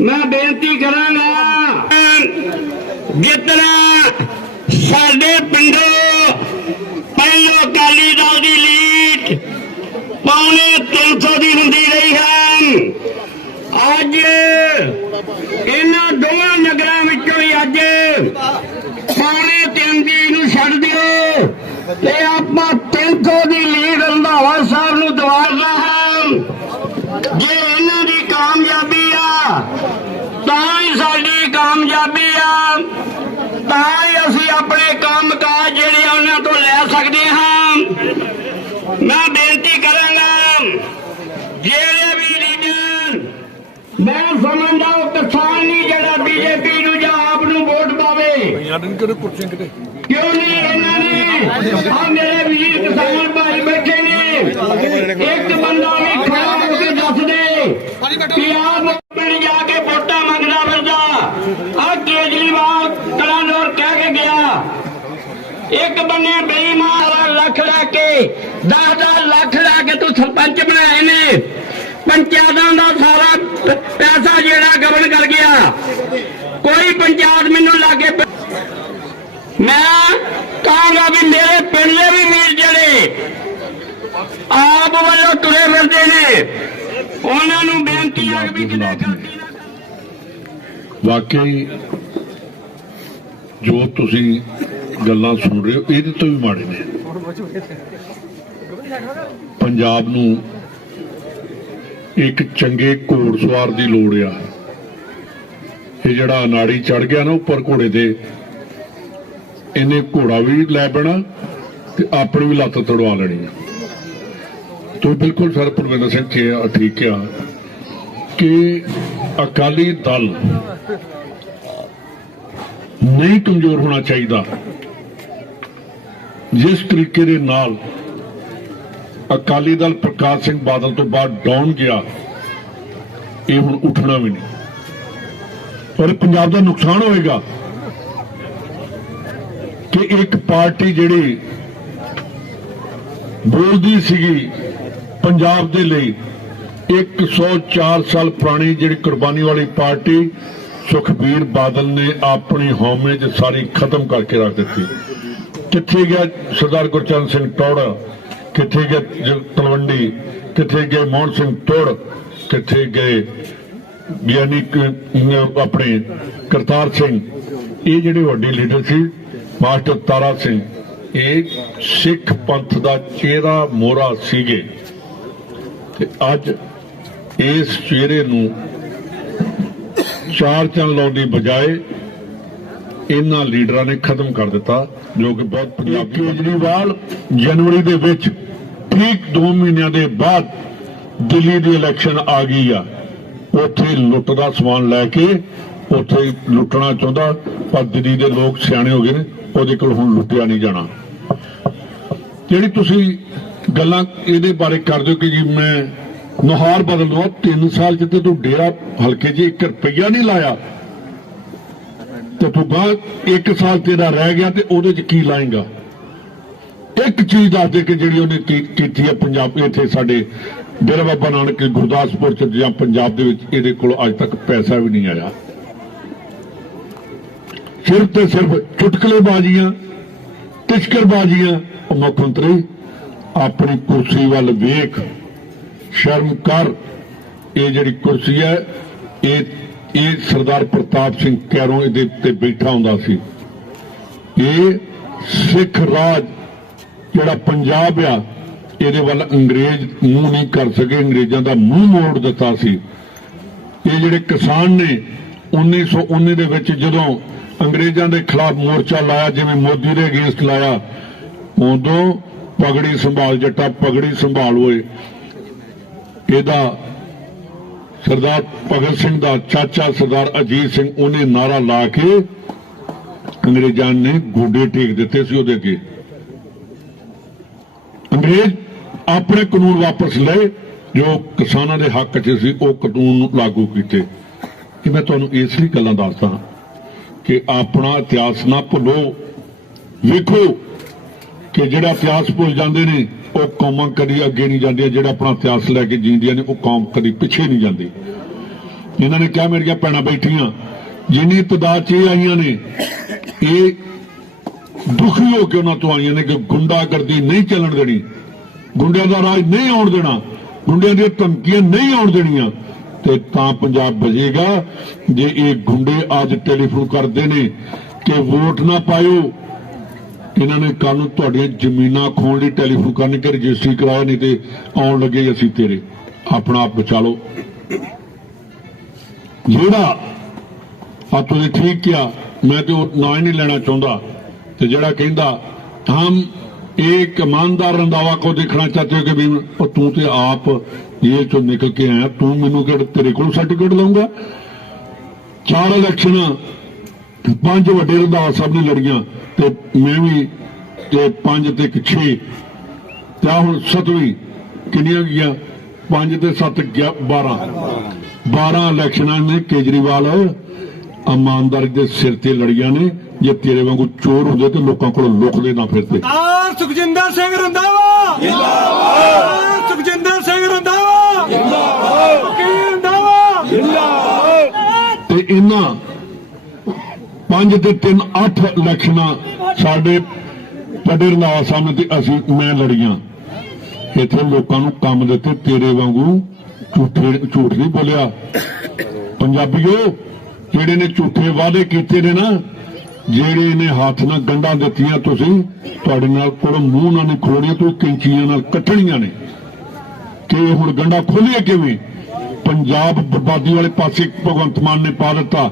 ਮੈਂ ਬੇਨਤੀ ਕਰਾਂਗਾ ਜਿਤਨਾ ਸਾਡੇ ਪਿੰਡੋਂ ਪਹਿਲੋ ਕਾਲੀ ਦਲ ਦੀ ਲੀਡ ਪੌਣੇ 300 ਦੀ ਹੁੰਦੀ ਰਹੀ ਹੈ। ਅੱਜ ਇਹਨਾਂ ਦੋਵਾਂ ਨਗਰਾਂ ਵਿੱਚੋਂ ਹੀ ਅੱਜ ਪੌਣੇ 3 ਨੂੰ ਛੱਡ ਦਿਓ ਤੇ ਆਪਾਂ 300 ਦੀ ਲੀਡ ਰੰਧਾਵਾ ਸਾਹਿਬ ਨੂੰ ਦਵਾਰਨਾ ਹੈ। ਜੇ ਇਹਨਾਂ ਦੀ ਕਾਮਯਾਬੀ ਆ ਤਾਂ ਹੀ ਸਾਡੀ ਕਾਮਯਾਬੀ ਆ ਤਾਂ ਹੀ ਅਸੀਂ ਆਪਣੇ ਕੰਮਕਾਜ ਜਿਹੜੇ ਆ ਉਹਨਾਂ ਤੋਂ ਲੈ ਸਕਦੇ ਹਾਂ। ਮੈਂ ਬੇਨਤੀ ਕਰਾਂਗਾ ਜਿਹੜੇ ਵੀ ਲੀਡਰ ਮੈਂ ਸਮਝਦਾ ਉਹ ਕਿਸਾਨ ਨਹੀਂ ਜਿਹੜਾ ਬੀਜੇਪੀ ਨੂੰ ਜਾਂ ਆਪ ਨੂੰ ਵੋਟ ਪਾਵੇ। ਕਿਉਂ ਨਹੀਂ ਇਹਨਾਂ ਨੇ? ਆ ਮੇਰੇ ਵੀਰ ਕਿਸਾਨ ਭਾਈ ਬੈਠੇ ਨੇ ਇੱਕ ਬੰਦਾ ਵੀ ਖੜਾ ਹੋ ਕੇ ਦੱਸ ਦੇ ਕਿ ਆਪ ਪਿੰਡ ਜਾ ਕੇ ਵੋਟਾਂ ਮੰਗਦਾ ਫਿਰਦਾ ਆ ਕੇਜਰੀਵਾਲ ਕਲਾਨੌਰ ਕਹਿ ਕੇ ਗਿਆ ਇੱਕ ਬੰਨੇ ਬੇਈਮਾਨ ਲੱਖ ਲਾ ਕੇ 10-10 ਲੱਖ ਲਾ ਕੇ ਤੂੰ ਸਰਪੰਚ ਬਣਾਏ ਨੇ। ਪੰਚਾਇਤਾਂ ਦਾ ਸਾਰਾ ਪੈਸਾ ਜਿਹੜਾ ਗਵਨ ਕਰ ਗਿਆ। ਕੋਈ ਪੰਚਾਇਤ ਮੈਨੂੰ ਲਾਗੇ ਪ- ਮੈਂ ਕਹਾਂਗਾ ਵੀ ਮੇਰੇ ਪਿੰਡ ਦੇ ਵੀ ਵੀਰ ਜਿਹੜੇ ਆਪ ਵੱਲੋਂ ਤੁਰੇ ਫਿਰਦੇ ਨੇ ਉਹਨਾਂ ਨੂੰ ਬੇਨਤੀ ਹੈ ਵੀ ਕਿਤੇ ਗਲਤੀ ਨਾ ਵਾਕਈ ਜੋ ਤੁਸੀਂ ਗੱਲਾਂ ਸੁਣ ਰਹੇ ਹੋ, ਇਹਦੇ ਤੋਂ ਵੀ ਮਾੜੇ ਨੇ। ਪੰਜਾਬ ਨੂੰ ਇੱਕ ਚੰਗੇ ਘੋੜਸਵਾਰ ਦੀ ਲੋੜ ਆ। ਇਹ ਜਿਹੜਾ ਅਨਾੜੀ ਚੜ ਗਿਆ ਨਾ ਉੱਪਰ ਘੋੜੇ ਦੇ ਇਹਨੇ ਘੋੜਾ ਵੀ ਲੈ ਪੈਣਾ ਤੇ ਆਪਣੀ ਵੀ ਲੱਤ ਤੜਵਾ ਲੈਣੀ ਆ। ਤੋ ਬਿਲਕੁਲ ਸਰ ਪਰਵਿੰਦਰ ਸਿੰਘ ਜੀ ਠੀਕ ਆ ਕਿ ਅਕਾਲੀ ਦਲ ਨਹੀਂ ਕਮਜ਼ੋਰ ਹੋਣਾ ਚਾਹੀਦਾ। ਜਿਸ ਤਰੀਕੇ ਦੇ ਨਾਲ ਅਕਾਲੀ ਦਲ ਪ੍ਰਕਾਸ਼ ਸਿੰਘ ਬਾਦਲ ਤੋਂ ਬਾਅਦ ਡਾਊਨ ਗਿਆ, ਇਹ ਹੁਣ ਉੱਠਣਾ ਵੀ ਨਹੀਂ। ਪਰ ਪੰਜਾਬ ਦਾ ਨੁਕਸਾਨ ਹੋਏਗਾ ਕਿ ਇੱਕ ਪਾਰਟੀ ਜਿਹੜੀ ਬੋਲਦੀ ਸੀਗੀ ਪੰਜਾਬ ਦੇ ਲਈ 104 ਸਾਲ ਪੁਰਾਣੀ ਜਿਹੜੀ ਕੁਰਬਾਨੀ ਵਾਲੀ ਪਾਰਟੀ ਸੁਖਬੀਰ ਬਾਦਲ ਨੇ ਆਪਣੀ ਹਉਮੇਜ ਸਾਰੀ ਖਤਮ ਕਰਕੇ ਰੱਖ ਦਿੱਤੀ। ਕਿੱਥੇ ਗਿਆ ਸਰਦਾਰ ਗੁਰਚਰਨ ਸਿੰਘ ਟੌੜਾ? ਕਿੱਥੇ ਗਏ ਤਲਵੰਡੀ? ਕਿੱਥੇ ਗਏ ਮੋਹਨ ਸਿੰਘ ਟੋੜ? ਕਿੱਥੇ ਗਏ ਗਿਆਨੀ ਆਪਣੇ ਕਰਤਾਰ ਸਿੰਘ? ਇਹ ਜਿਹੜੇ ਵੱਡੇ ਲੀਡਰ ਸੀ, ਮਾਸਟਰ ਤਾਰਾ ਸਿੰਘ, ਇਹ ਸਿੱਖ ਪੰਥ ਦਾ ਚਿਹਰਾ ਮੋਰਾ ਸੀਗੇ। ਤੇ ਅੱਜ ਇਸ ਚਿਹਰੇ ਨੂੰ ਚਾਰ ਚੰਨ ਲਾਉਣ ਦੀ ਬਜਾਏ ਇਹਨਾਂ ਲੀਡਰਾਂ ਨੇ ਖਤਮ ਕਰ ਦਿੱਤਾ ਜੋ ਕਿ ਬਹੁਤ ਪੰਜਾਬੀ ਕੇਜਰੀਵਾਲ ਜਨਵਰੀ ਦੇ ਵਿੱਚ ਠੀਕ 2 ਮਹੀਨਿਆਂ ਦੇ ਬਾਅਦ ਦਿੱਲੀ ਦੀ ਇਲੈਕਸ਼ਨ ਆ ਗਈ ਆ। ਉੱਥੇ ਲੁੱਟ ਦਾ ਸਮਾਨ ਲੈ ਕੇ ਉੱਥੇ ਲੁੱਟਣਾ ਚਾਹੁੰਦਾ ਪਰ ਦਿੱਲੀ ਦੇ ਲੋਕ ਸਿਆਣੇ ਹੋ ਗਏ ਨੇ ਉਹਦੇ ਕੋਲ ਹੁਣ ਲੁੱਟਿਆ ਨਹੀਂ ਜਾਣਾ। ਜਿਹੜੀ ਤੁਸੀਂ ਗੱਲਾਂ ਇਹਦੇ ਬਾਰੇ ਕਰਦੇ ਹੋ ਕਿ ਜੀ ਮੈਂ ਨੁਹਾਰ ਬਦਲ ਦਵਾ 3 ਸਾਲ ਚ ਤੇ ਤੂੰ ਡੇਰਾ ਹਲਕੇ 'ਚ 1 ਰੁਪਈਆ ਨਹੀਂ ਲਾਇਆ। ਤੇ ਤੂੰ ਬਾਅਦ 1 ਸਾਲ ਤੇਰਾ ਰਹਿ ਗਿਆ ਤੇ ਉਹਦੇ 'ਚ ਕੀ ਲਾਏਗਾ? ਇੱਕ ਚੀਜ਼ ਦੱਸ ਦੇ ਕਿ ਜਿਹੜੀ ਉਹਨੇ ਕੀਤੀ ਹੈ ਪੰਜਾਬ ਇੱਥੇ ਸਾਡੇ ਡੇਰਾ ਬਾਬਾ ਨਾਨਕ ਗੁਰਦਾਸਪੁਰ ਚ ਜਾਂ ਪੰਜਾਬ ਦੇ ਵਿੱਚ, ਇਹਦੇ ਕੋਲ ਅੱਜ ਤੱਕ ਪੈਸਾ ਵੀ ਨਹੀਂ ਆਇਆ। ਸਿਰਫ ਤੇ ਸਿਰਫ ਚੁਟਕਲੇ ਬਾਜ਼ੀਆਂ ਤਿਸ਼ਕਰ ਬਾਜ਼ੀਆਂ ਮੁੱਖ ਮੰਤਰੀ, ਆਪਣੀ ਕੁਰਸੀ ਵੱਲ ਵੇਖ, ਸ਼ਰਮ ਕਰ। ਇਹ ਜਿਹੜੀ ਕੁਰਸੀ ਹੈ, ਇਹ ਇਹ ਸਰਦਾਰ ਪ੍ਰਤਾਪ ਸਿੰਘ ਕੈਰੋਂ ਇਹਦੇ ਉੱਤੇ ਬੈਠਾ ਹੁੰਦਾ ਸੀ। ਇਹ ਸਿੱਖ ਰਾਜ ਜਿਹੜਾ ਪੰਜਾਬ ਆ, ਇਹਦੇ ਵੱਲ ਅੰਗਰੇਜ਼ ਮੂੰਹ ਨਹੀਂ ਕਰ ਸਕੇ, ਅੰਗਰੇਜ਼ਾਂ ਦਾ ਮੂੰਹ ਮੋੜ ਦਿੱਤਾ ਸੀ। ਇਹ ਜਿਹੜੇ ਕਿਸਾਨ ਨੇ 1919 ਦੇ ਵਿੱਚ ਜਦੋਂ ਅੰਗਰੇਜ਼ਾਂ ਦੇ ਖਿਲਾਫ ਮੋਰਚਾ ਲਾਇਆ, ਜਿਵੇਂ ਮੋਦੀ ਦੇ ਅਗੇਂਸਟ ਲਾਇਆ, ਉਦੋਂ ਪਗੜੀ ਸੰਭਾਲ ਜੱਟਾ ਪਗੜੀ ਸੰਭਾਲ ਹੋਏ। ਇਹਦਾ ਸਰਦਾਰ ਭਗਤ ਸਿੰਘ ਦਾ ਚਾਚਾ ਸਰਦਾਰ ਅਜੀਤ ਸਿੰਘ, ਉਹਨੇ ਨਾਰਾ ਲਾ ਕੇ ਅੰਗਰੇਜ਼ਾਂ ਨੇ ਗੋਡੇ ਟੇਕ ਦਿੱਤੇ ਸੀ ਉਹਦੇ ਅੱਗੇ। ਅੰਗਰੇਜ਼ ਆਪਣੇ ਕਾਨੂੰਨ ਵਾਪਸ ਲਏ, ਜੋ ਕਿਸਾਨਾਂ ਦੇ ਹੱਕ 'ਚ ਸੀ, ਉਹ ਕਾਨੂੰਨ ਲਾਗੂ ਕੀਤੇ। ਕਿ ਮੈਂ ਤੁਹਾਨੂੰ ਇਸ ਲਈ ਗੱਲਾਂ ਦੱਸਦਾ ਕਿ ਆਪਣਾ ਇਤਿਹਾਸ ਨਾ ਭੁੱਲੋ। ਵੇਖੋ ਕਿ ਜਿਹੜਾ ਇਤਿਹਾਸ ਭੁੱਲ ਜਾਂਦੇ ਨੇ ਉਹ ਕੌਮਾਂ ਕਦੀ ਅੱਗੇ ਨਹੀਂ ਜਾਂਦੀਆਂ, ਜਿਹੜਾ ਆਪਣਾ ਇਤਿਹਾਸ ਲੈ ਕੇ ਜੀਂਦੀਆਂ ਨੇ, ਉਹ ਕੌਮ ਕਦੀ ਪਿੱਛੇ ਨਹੀਂ ਜਾਂਦੀ। ਇਹਨਾਂ ਨੇ ਕਿਹਾ, ਮੇਰੀਆਂ ਭੈਣਾਂ ਬੈਠੀਆਂ ਜਿੰਨੀ ਤਦਾਦ ਚ ਆਈਆਂ ਨੇ, ਇਹ ਦੁਖੀ ਹੋ ਕੇ ਉਹਨਾਂ ਤੋਂ ਆਈਆਂ ਨੇ ਕਿ ਗੁੰਡਾਗਰਦੀ ਨਹੀਂ ਚੱਲਣ ਦੇਣੀ, ਗੁੰਡਿਆਂ ਦਾ ਰਾਜ ਨਹੀਂ ਆਉਣ ਦੇਣਾ, ਗੁੰਡਿਆਂ ਦੀਆਂ ਧਮਕੀਆਂ ਨਹੀਂ ਆਉਣ ਦੇਣੀਆਂ। ਤੇ ਤਾਂ ਪੰਜਾਬ ਬਜੇਗਾ ਜੇ ਇਹ ਗੁੰਡੇ ਅੱਜ ਟੈਲੀਫੋਨ ਕਰਦੇ ਨੇ ਕਿ ਵੋਟ ਨਾ ਪਾਇਓ ਇਹਨਾਂ ਨੇ ਕੱਲ ਨੂੰ ਤੁਹਾਡੀਆਂ ਜ਼ਮੀਨਾਂ ਖੋਣ ਲਈ ਟੈਲੀਫੋਨ ਕਰਨ ਕਿ ਰਜਿਸਟਰੀ ਕਰਾਇਆ, ਨਹੀਂ ਤੇ ਆਉਣ ਲੱਗੇ ਅਸੀਂ ਤੇਰੇ। ਆਪਣਾ ਆਪ ਬਚਾ ਲਓ। ਜਿਹੜਾ ਆ ਤੁਸੀਂ ਠੀਕ ਕਿਹਾ, ਮੈਂ ਤੇ ਉਹ ਨਾਂ ਹੀ ਨਹੀਂ ਲੈਣਾ ਚਾਹੁੰਦਾ। ਤੇ ਜਿਹੜਾ ਕਹਿੰਦਾ, ਹਮ ਇੱਕ ਇਮਾਨਦਾਰ ਰੰਦਾਵਾ ਕੋ ਦੇਖਣਾ ਚਾਹਤੇ ਹੋ ਕਿ ਵੀ ਤੂੰ ਤੇ ਆਪ ਇਹ ਚੋਂ ਨਿਕਲ ਕੇ ਆਇਆ, ਤੂੰ ਮੈਨੂੰ ਕਿਹੜਾ ਤੇਰੇ ਕੋਲ ਸਰਟੀਫਿਕੇਟ ਲਊਂਗਾ? ਚਾਰ ਇਲੈਕਸ਼ਨ ਪੰਜ ਵੱਡੇ ਰੰਦਾਵਾ ਸਾਹਿਬ ਨੇ ਲੜੀਆਂ ਤੇ ਮੈਂ ਵੀ ਤੇ ਪੰਜ ਤੇ ਇੱਕ 6 ਤੇ ਆਹ ਹੁਣ ਸਤਵੀਂ ਕਿੰਨੀਆਂ ਗਈਆਂ? ਪੰਜ ਤੇ 7 12 12 ਇਲੈਕਸ਼ਨਾਂ ਨੇ ਕੇਜਰੀਵਾਲ ਇਮਾਨਦਾਰੀ ਦੇ ਸਿਰ ਤੇ ਲੜੀਆਂ ਨੇ। ਜੇ ਤੇਰੇ ਵਾਂਗੂ ਚੋਰ ਹੁੰਦੇ ਤੇ ਲੋਕਾਂ ਕੋਲ ਲੁਕਦੇ ਨਾ ਫਿਰਦੇ ਆਰ ਸੁਖਜਿੰਦਰ ਸਿੰਘ ਰੰਦਾਵਾ ਜਿੰਦਾਬਾਦ ਸੁਖਜਿੰਦਰ ਸਿੰਘ ਰੰਦਾਵਾ ਜਿੰਦਾਬਾਦ। ਵਕੀਲ ਰੰਦਾਵਾ ਤੇ ਇਹਨਾਂ ਪੰਜ ਤੇ 3 8 ਇਲੈਕਸ਼ਨਾਂ ਸਾਡੇ ਵੱਡੇ ਰੰਧਾਵਾ ਸਾਹਮਣੇ ਤੇ ਅਸੀਂ, ਮੈਂ ਲੜੀਆਂ। ਇੱਥੇ ਲੋਕਾਂ ਨੂੰ ਕੰਮ ਦਿੱਤੇ, ਤੇਰੇ ਵਾਂਗੂ ਝੂਠੇ, ਝੂਠ ਨਹੀਂ ਬੋਲਿਆ। ਪੰਜਾਬੀਓ, ਜਿਹੜੇ ਨੇ ਝੂਠੇ ਵਾਅਦੇ ਕੀਤੇ ਨੇ ਨਾ, ਜਿਹੜੇ ਨੇ ਹੱਥ ਨਾਲ ਗੰਢਾਂ ਦਿੱਤੀਆਂ ਤੁਸੀਂ, ਤੁਹਾਡੇ ਨਾਲ ਕੋਲ ਮੂੰਹ ਨਾਲ ਨਹੀਂ ਖੋੜੀਆਂ ਤੁਸੀਂ ਕੈਂਚੀਆਂ ਨਾਲ ਕੱਟਣੀਆਂ ਨੇ। ਕਿ ਹੁਣ ਗੰਢਾਂ ਖੋਲੀਏ ਕਿਵੇਂ? ਪੰਜਾਬ ਬਰਬਾਦੀ ਵਾਲੇ ਪਾਸੇ ਭਗਵੰਤ ਮਾਨ ਨੇ ਪਾ ਦਿੱਤਾ।